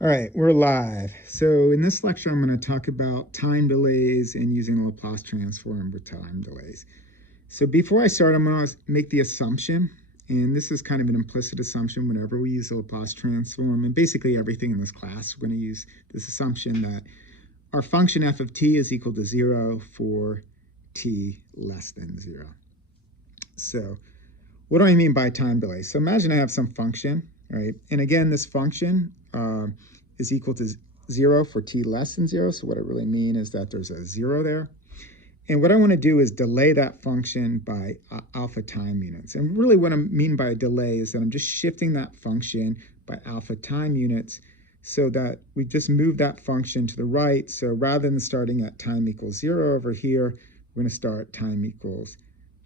All right, we're live. So in this lecture, I'm going to talk about time delays and using a Laplace transform with time delays. So before I start, I'm going to make the assumption, and this is kind of an implicit assumption whenever we use a Laplace transform, and basically everything in this class, we're going to use this assumption that our function f of t is equal to 0 for t less than 0. So what do I mean by time delay? So imagine I have some function, right? And again, this function is equal to 0 for t less than 0. So what I really mean is that there's a 0 there. And what I want to do is delay that function by alpha time units. And really what I mean by a delay is that I'm just shifting that function by alpha time units so that we just move that function to the right. So rather than starting at time equals 0 over here, we're going to start time equals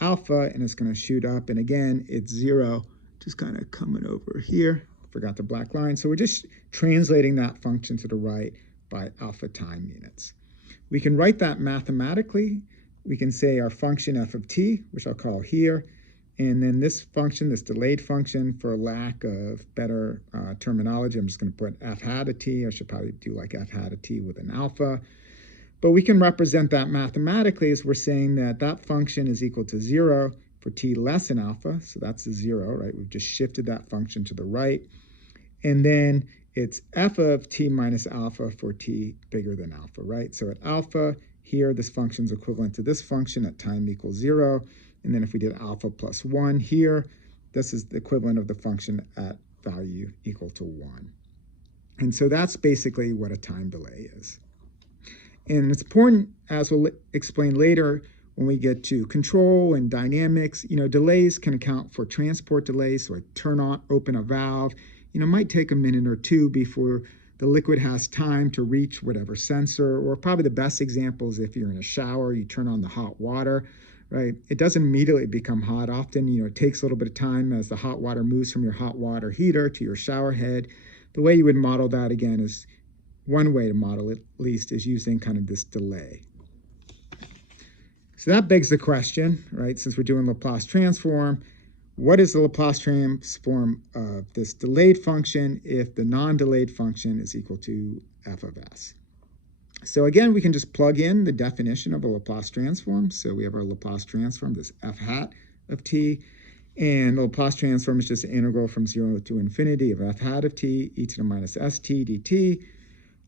alpha, and it's going to shoot up. And again, it's 0, just kind of coming over here. Forgot the black line. So we're just translating that function to the right by alpha time units. We can write that mathematically. We can say our function f of t, which I'll call here, and then this function, this delayed function, for lack of better terminology, I'm just going to put f hat of t. I should probably do like f hat of t with an alpha. But we can represent that mathematically as we're saying that that function is equal to 0 for t less than alpha. So that's the 0, right? We've just shifted that function to the right. And then it's f of t minus alpha for t bigger than alpha, right? So at alpha, here, this function is equivalent to this function at time equals 0. And then if we did alpha plus 1 here, this is the equivalent of the function at value equal to 1. And so that's basically what a time delay is. And it's important, as we'll explain later, when we get to control and dynamics, delays can account for transport delays. So I turn on, open a valve, it might take a minute or two before the liquid has time to reach whatever sensor. Or probably the best example is if you're in a shower, you turn on the hot water, right? It doesn't immediately become hot. Often, it takes a little bit of time as the hot water moves from your hot water heater to your shower head. The way you would model that, again, is one way to model it, at least, is using kind of this delay. So that begs the question, right, since we're doing Laplace transform, what is the Laplace transform of this delayed function if the non-delayed function is equal to f of s? So again, we can just plug in the definition of a Laplace transform. So we have our Laplace transform, this f hat of t, and the Laplace transform is just an integral from 0 to infinity of f hat of t, e to the minus st dt.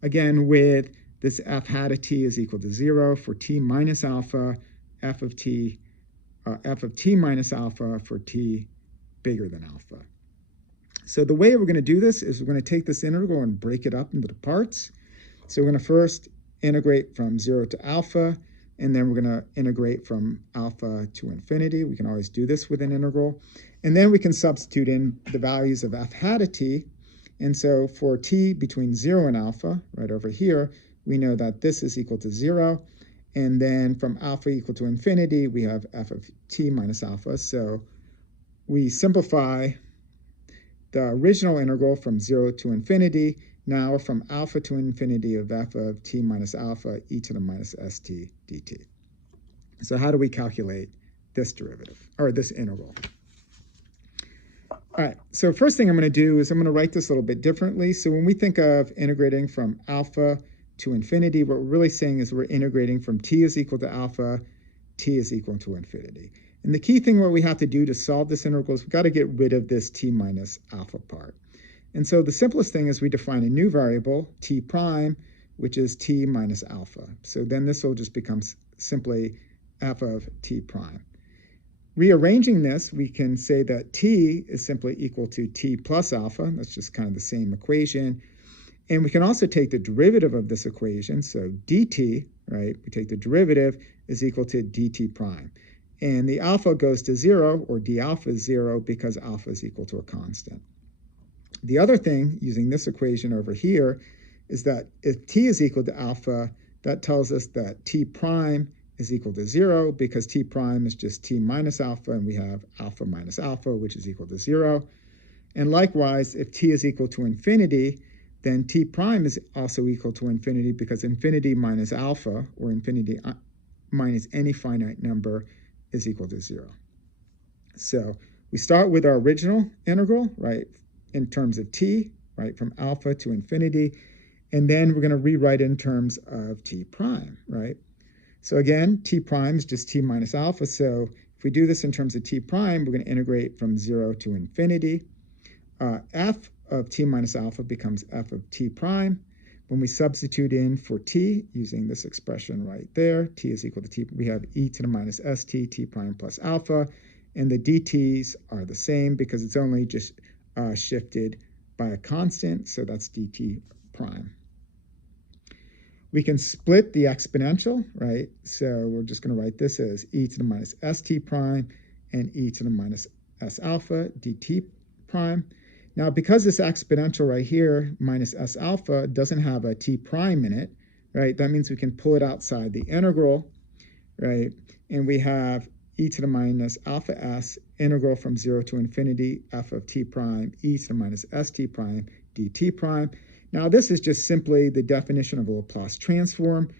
Again, with this f hat of t is equal to 0 for t minus alpha, f of t minus alpha for t bigger than alpha. So the way we're going to do this is we're going to take this integral and break it up into the parts. So we're going to first integrate from 0 to alpha, and then we're going to integrate from alpha to infinity. We can always do this with an integral. And then we can substitute in the values of f hat of t. And so for t between 0 and alpha, right over here, we know that this is equal to 0. And then from alpha equal to infinity, we have f of t minus alpha. So we simplify the original integral from 0 to infinity, now from alpha to infinity of f of t minus alpha e to the minus st dt. So how do we calculate this derivative, or this integral? All right, so first thing I'm going to do is I'm going to write this a little bit differently. So when we think of integrating from alpha to infinity, what we're really saying is we're integrating from t is equal to alpha, t is equal to infinity. And the key thing what we have to do to solve this integral is we've got to get rid of this t minus alpha part. And so the simplest thing is we define a new variable, t prime, which is t minus alpha. So then this will just become simply f of t prime. Rearranging this, we can say that t is simply equal to t plus alpha. That's just kind of the same equation. And we can also take the derivative of this equation. So dt, right, we take the derivative, is equal to dt prime. And the alpha goes to 0, or d alpha is 0, because alpha is equal to a constant. The other thing, using this equation over here, is that if t is equal to alpha, that tells us that t prime is equal to 0, because t prime is just t minus alpha, and we have alpha minus alpha, which is equal to 0. And likewise, if t is equal to infinity, then t prime is also equal to infinity, because infinity minus alpha, or infinity minus any finite number, is equal to 0. So we start with our original integral, right, in terms of t, right, from alpha to infinity. And then we're going to rewrite it in terms of t prime, right? So again, t prime is just t minus alpha. So if we do this in terms of t prime, we're going to integrate from 0 to infinity. F of t minus alpha becomes f of t prime. When we substitute in for t, using this expression right there, t is equal to t, we have e to the minus st, t prime plus alpha, and the dt's are the same because it's only just shifted by a constant, so that's dt prime. We can split the exponential, right? So we're just going to write this as e to the minus st prime and e to the minus s alpha dt prime. Now, because this exponential right here, minus s alpha, doesn't have a t prime in it, right? That means we can pull it outside the integral, right? And we have e to the minus alpha s, integral from 0 to infinity, f of t prime, e to the minus st prime, dt prime. Now, this is just simply the definition of a Laplace transform.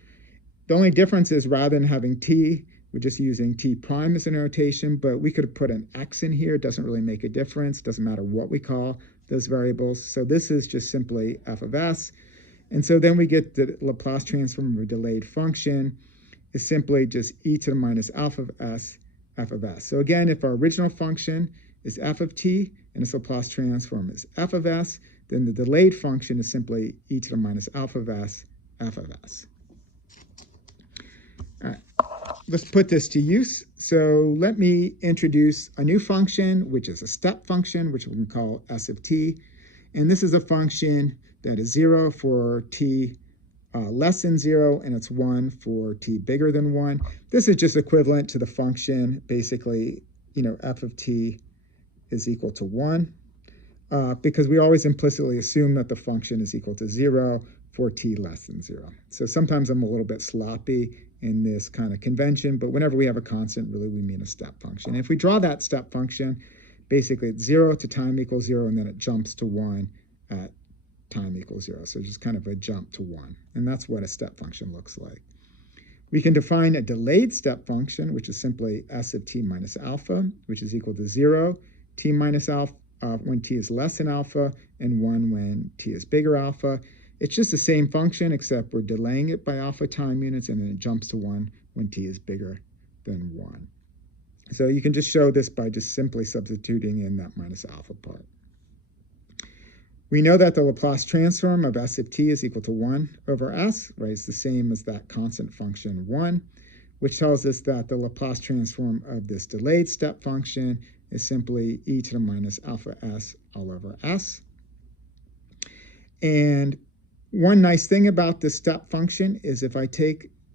The only difference is rather than having t, we're just using t prime as a notation, but we could have put an x in here. It doesn't really make a difference. It doesn't matter what we call those variables. So this is just simply f of s. And so then we get the Laplace transform of a delayed function is simply just e to the minus alpha of s, f of s. So again, if our original function is f of t and its Laplace transform is f of s, then the delayed function is simply e to the minus alpha of s, f of s. All right, let's put this to use. So let me introduce a new function, which is a step function, which we can call s of t. And this is a function that is 0 for t less than 0, and it's 1 for t bigger than 1. This is just equivalent to the function, basically, f of t is equal to 1. Because we always implicitly assume that the function is equal to 0 for t less than 0. So sometimes I'm a little bit sloppy in this kind of convention, but whenever we have a constant, really we mean a step function. If we draw that step function, basically it's 0 to time equals 0, and then it jumps to 1 at time equals 0. So just kind of a jump to 1. And that's what a step function looks like. We can define a delayed step function, which is simply s of t minus alpha, which is equal to 0, t minus alpha, when t is less than alpha, and 1 when t is bigger alpha. It's just the same function, except we're delaying it by alpha time units, and then it jumps to 1 when t is bigger than 1. So you can just show this by just simply substituting in that minus alpha part. We know that the Laplace transform of s of t is equal to 1 over s, right? It's the same as that constant function 1, which tells us that the Laplace transform of this delayed step function is simply e to the minus alpha s all over s. And one nice thing about this step function is if I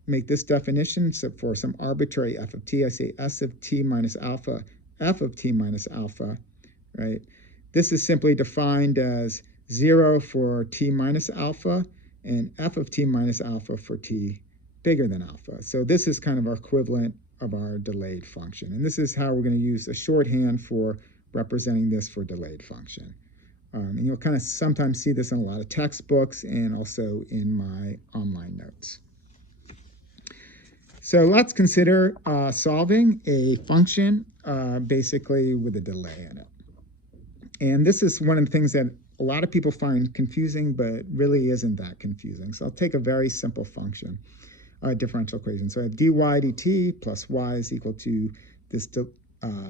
make this definition, so for some arbitrary f of t, I say s of t minus alpha, f of t minus alpha, right? This is simply defined as 0 for t minus alpha and f of t minus alpha for t bigger than alpha. So this is kind of our equivalent of our delayed function. And this is how we're going to use a shorthand for representing this for delayed function. And you'll kind of sometimes see this in a lot of textbooks and also in my online notes. So let's consider solving a function basically with a delay in it. And this is one of the things that a lot of people find confusing, but really isn't that confusing. So I'll take a very simple function, differential equation. So I have dy dt plus y is equal to this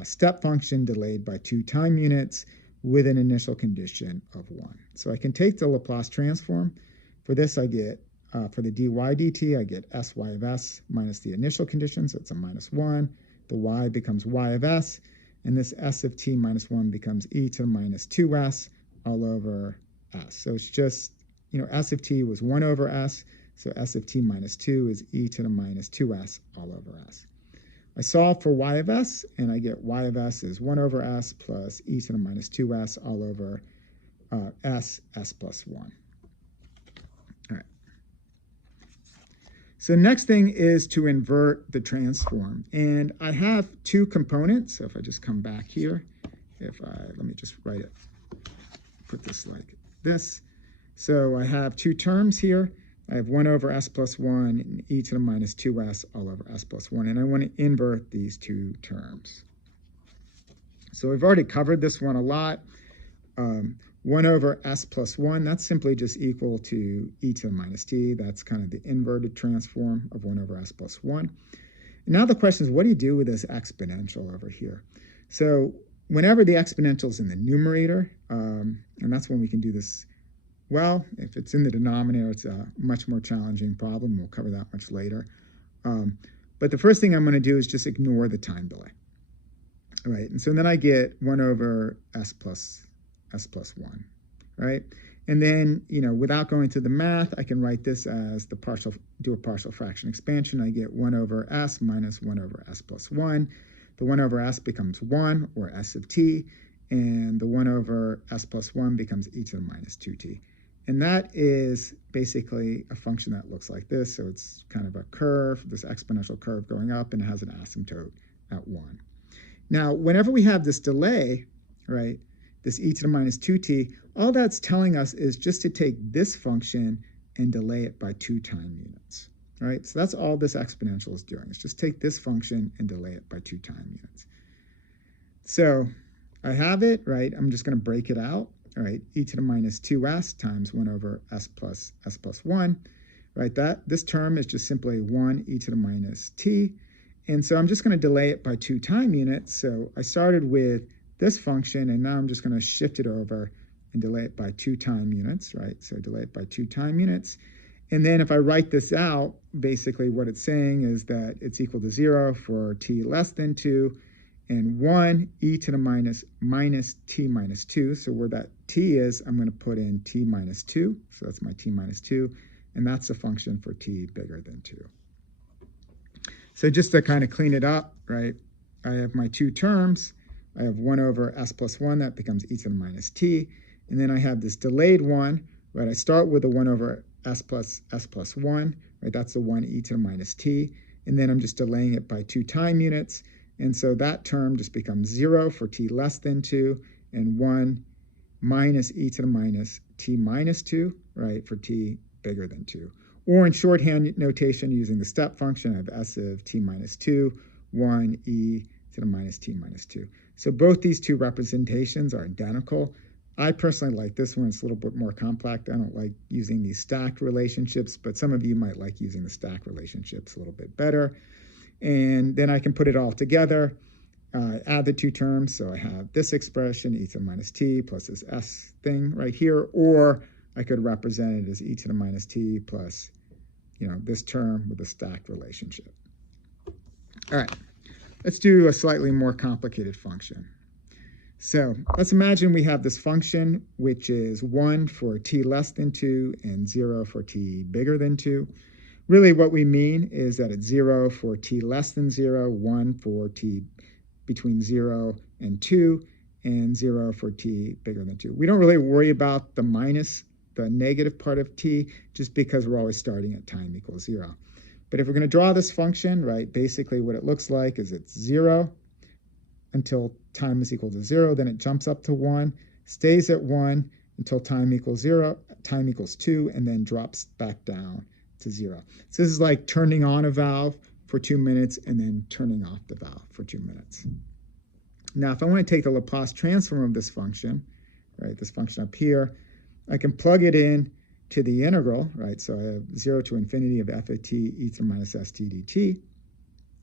step function delayed by 2 time units with an initial condition of 1. So I can take the Laplace transform. For this, I get, for the dy dt, I get sy of s minus the initial condition, so it's a minus 1. The y becomes y of s, and this s of t minus 1 becomes e to the minus 2s all over s. So it's just, s of t was 1 over s, so s of t minus 2 is e to the minus 2s all over s. I solve for y of s, and I get y of s is 1 over s plus e to the minus 2s all over s plus 1. All right. So next thing is to invert the transform. And I have 2 components. So if I just come back here, let me just write it, put this like this. So I have 2 terms here. I have 1 over s plus 1 and e to the minus 2s all over s plus 1. And I want to invert these 2 terms. So we've already covered this one a lot. 1 over s plus 1, that's simply just equal to e to the minus t. That's kind of the inverted transform of 1 over s plus 1. And now the question is, what do you do with this exponential over here? So whenever the exponential is in the numerator, and that's when we can do this well. If it's in the denominator, it's a much more challenging problem. We'll cover that much later. But the first thing I'm going to do is just ignore the time delay. All right, and so then I get 1 over s plus 1, right? And then, without going through the math, I can write this as do a partial fraction expansion. I get 1 over s minus 1 over s plus 1. The 1 over s becomes 1, or s of t, and the 1 over s plus 1 becomes e to the minus 2t. And that is basically a function that looks like this. So it's kind of a curve, this exponential curve going up, and it has an asymptote at 1. Now, whenever we have this delay, right, this e to the minus 2t, all that's telling us is just to take this function and delay it by 2 time units, right? So that's all this exponential is doing. It's just take this function and delay it by 2 time units. So I have it, right? I'm just going to break it out, all right? E to the minus 2s times 1 over s plus 1, right? This term is just simply 1 e to the minus t. And so I'm just going to delay it by 2 time units. So I started with this function, and now I'm just going to shift it over and delay it by 2 time units, right? So delay it by 2 time units. And then if I write this out, basically what it's saying is that it's equal to 0 for t less than 2, and 1 e to the minus t minus 2. So where that t is, I'm going to put in t minus 2. So that's my t minus 2. And that's the function for t bigger than 2. So just to kind of clean it up, right, I have my 2 terms. I have 1 over s plus 1, that becomes e to the minus t. And then I have this delayed one, right? I start with the 1 over s plus 1, right? That's the 1 e to the minus t. And then I'm just delaying it by 2 time units. And so that term just becomes 0 for t less than 2, and 1 minus e to the minus t minus 2, right, for t bigger than 2. Or in shorthand notation using the step function, I have s of t minus 2, 1 e to the minus t minus 2. So both these two representations are identical. I personally like this one. It's a little bit more complex. I don't like using these stacked relationships, but some of you might like using the stacked relationships a little bit better. And then I can put it all together, add the 2 terms. So I have this expression, e to the minus t, plus this s thing right here, or I could represent it as e to the minus t plus, this term with a stacked relationship. All right, let's do a slightly more complicated function. So let's imagine we have this function, which is 1 for t less than 2 and 0 for t bigger than 2. Really what we mean is that it's 0 for t less than 0, 1 for t between 0 and 2, and 0 for t bigger than 2. We don't really worry about the negative part of t, just because we're always starting at time equals 0. But if we're going to draw this function, right, basically what it looks like is it's 0 until time is equal to 0, then it jumps up to 1, stays at 1 until time equals 0, time equals 2, and then drops back down to 0. So this is like turning on a valve for 2 minutes and then turning off the valve for 2 minutes. Now, if I want to take the Laplace transform of this function, right, this function up here, I can plug it in to the integral, right? So I have 0 to infinity of f of t e to the minus st dt.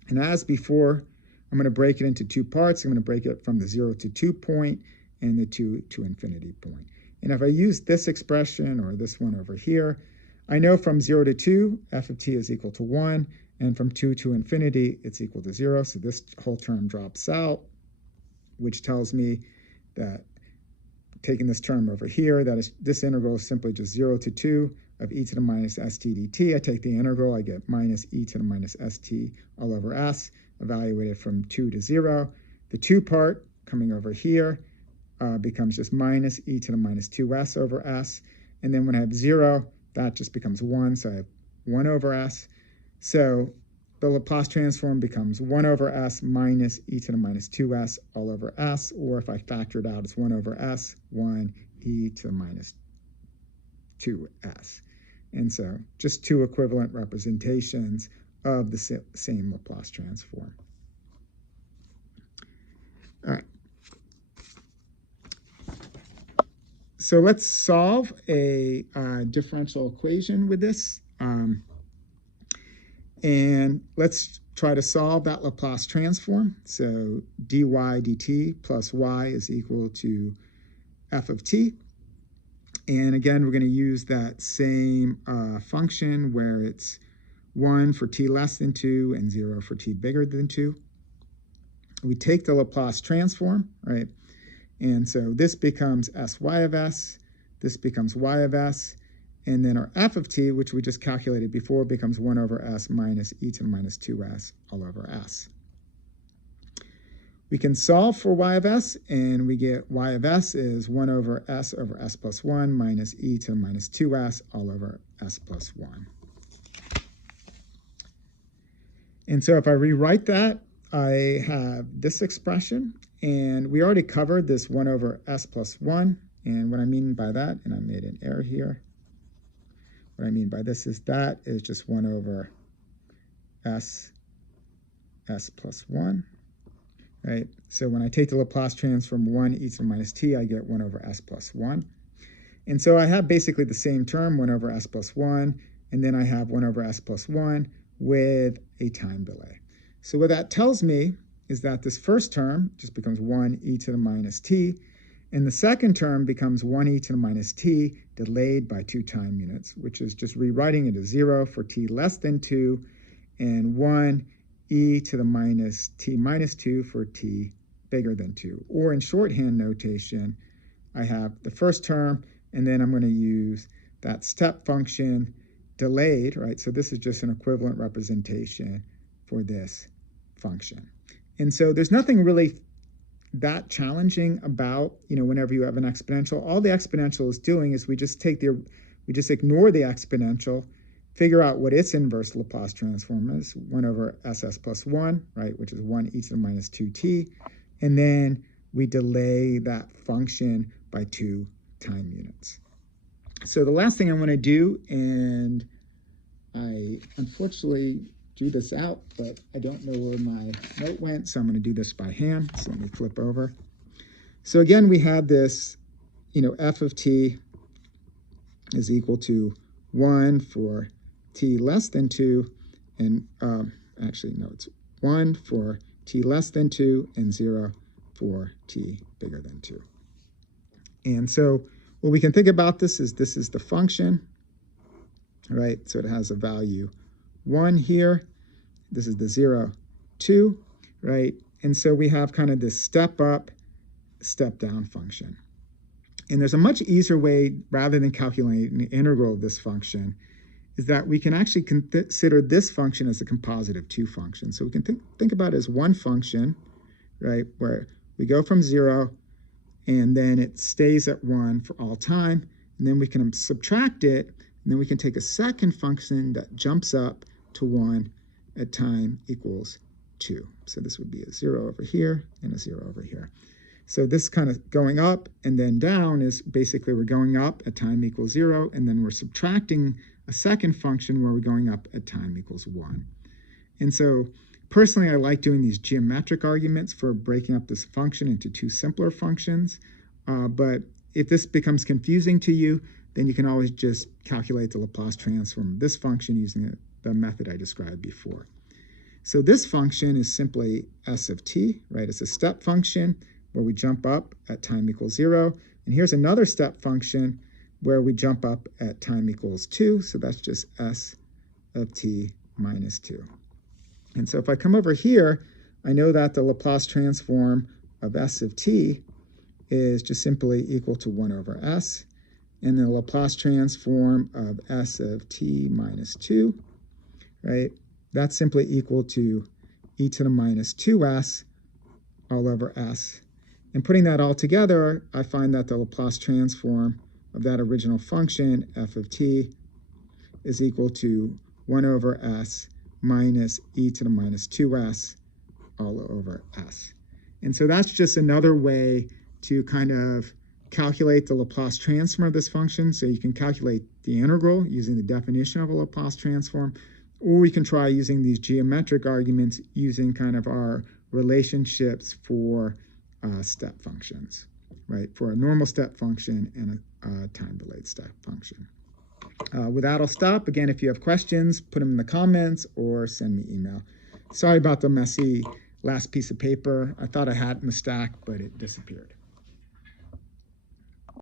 And as before, I'm going to break it into 2 parts. I'm going to break it from the 0 to 2 point and the 2 to infinity point. And if I use this expression or this one over here, I know from 0 to 2, f of t is equal to 1, and from 2 to infinity, it's equal to 0. So this whole term drops out, which tells me that taking this term over here, that is, this integral is simply just 0 to 2 of e to the minus st dt. I take the integral, I get minus e to the minus st all over s, evaluated from 2 to 0. The 2 part coming over here becomes just minus e to the minus 2s over s. And then when I have 0, that just becomes 1, so I have 1 over s. So the Laplace transform becomes 1 over s minus e to the minus 2s all over s, or if I factor it out, it's 1 over s, 1 e to the minus 2s. And so just 2 equivalent representations of the same Laplace transform. All right. so let's solve a differential equation with this. And let's try to solve that Laplace transform. So dy dt plus y is equal to f of t. And again, we're going to use that same function where it's 1 for t less than 2 and 0 for t bigger than 2. We take the Laplace transform, right? And so this becomes sy of s, this becomes y of s, and then our f of t, which we just calculated before, becomes 1 over s minus e to the minus 2s all over s. We can solve for y of s, and we get y of s is 1 over s plus 1 minus e to the minus 2s all over s plus 1. And so if I rewrite that, I have this expression, and we already covered this 1 over s plus 1. And what I mean by that, and I made an error here, what I mean by this is that is just 1 over s plus 1, right? So when I take the Laplace transform 1 e to the minus t, I get 1 over s plus 1. And so I have basically the same term, 1 over s plus 1, and then I have 1 over s plus 1 with a time delay. So what that tells me is that this first term just becomes 1 e to the minus t, and the second term becomes 1 e to the minus t delayed by 2 time units, which is just rewriting it as 0 for t less than 2 and 1 e to the minus t minus 2 for t bigger than 2. Or in shorthand notation, I have the first term, and then I'm going to use that step function delayed, right? So this is just an equivalent representation for this function. And so there's nothing really that challenging about, whenever you have an exponential. All the exponential is doing is we just ignore the exponential, figure out what its inverse Laplace transform is, 1 over ss plus 1, right, which is 1 e to the minus 2t, and then we delay that function by 2 time units. So the last thing I want to do, and I unfortunately drew this out, but I don't know where my note went, so I'm going to do this by hand. So let me flip over. So again, we had this, f of t is equal to 1 for t less than 2, and actually, no, it's 1 for t less than 2 and 0 for t bigger than 2. And so what we can think about this is the function, right? So it has a value 1 here. This is the 0, 2, right? And so we have kind of this step up, step down function. And there's a much easier way, rather than calculating the integral of this function, is that we can actually consider this function as a composite of 2 functions. So we can think about it as one function, right, where we go from 0, and then it stays at 1 for all time, and then we can subtract it, and then we can take a second function that jumps up to 1 at time equals 2. So this would be a 0 over here and a 0 over here. So this kind of going up and then down is basically we're going up at time equals 0, and then we're subtracting a second function where we're going up at time equals 1. And so personally, I like doing these geometric arguments for breaking up this function into 2 simpler functions. But if this becomes confusing to you, then you can always just calculate the Laplace transform of this function using the method I described before. So this function is simply s of t, right? It's a step function where we jump up at time equals 0. And here's another step function where we jump up at time equals 2. So that's just s of t minus 2. And so if I come over here, I know that the Laplace transform of s of t is just simply equal to 1 over s. And the Laplace transform of s of t minus 2, right? That's simply equal to e to the minus 2s all over s. And putting that all together, I find that the Laplace transform of that original function, f of t, is equal to 1 over s minus e to the minus 2s all over s. And so that's just another way to kind of calculate the Laplace transform of this function. So you can calculate the integral using the definition of a Laplace transform, or we can try using these geometric arguments using kind of our relationships for step functions, right? For a normal step function and time-delayed step function. With that, I'll stop. Again, if you have questions, put them in the comments or send me email. Sorry about the messy last piece of paper. I thought I had it in the stack, but it disappeared.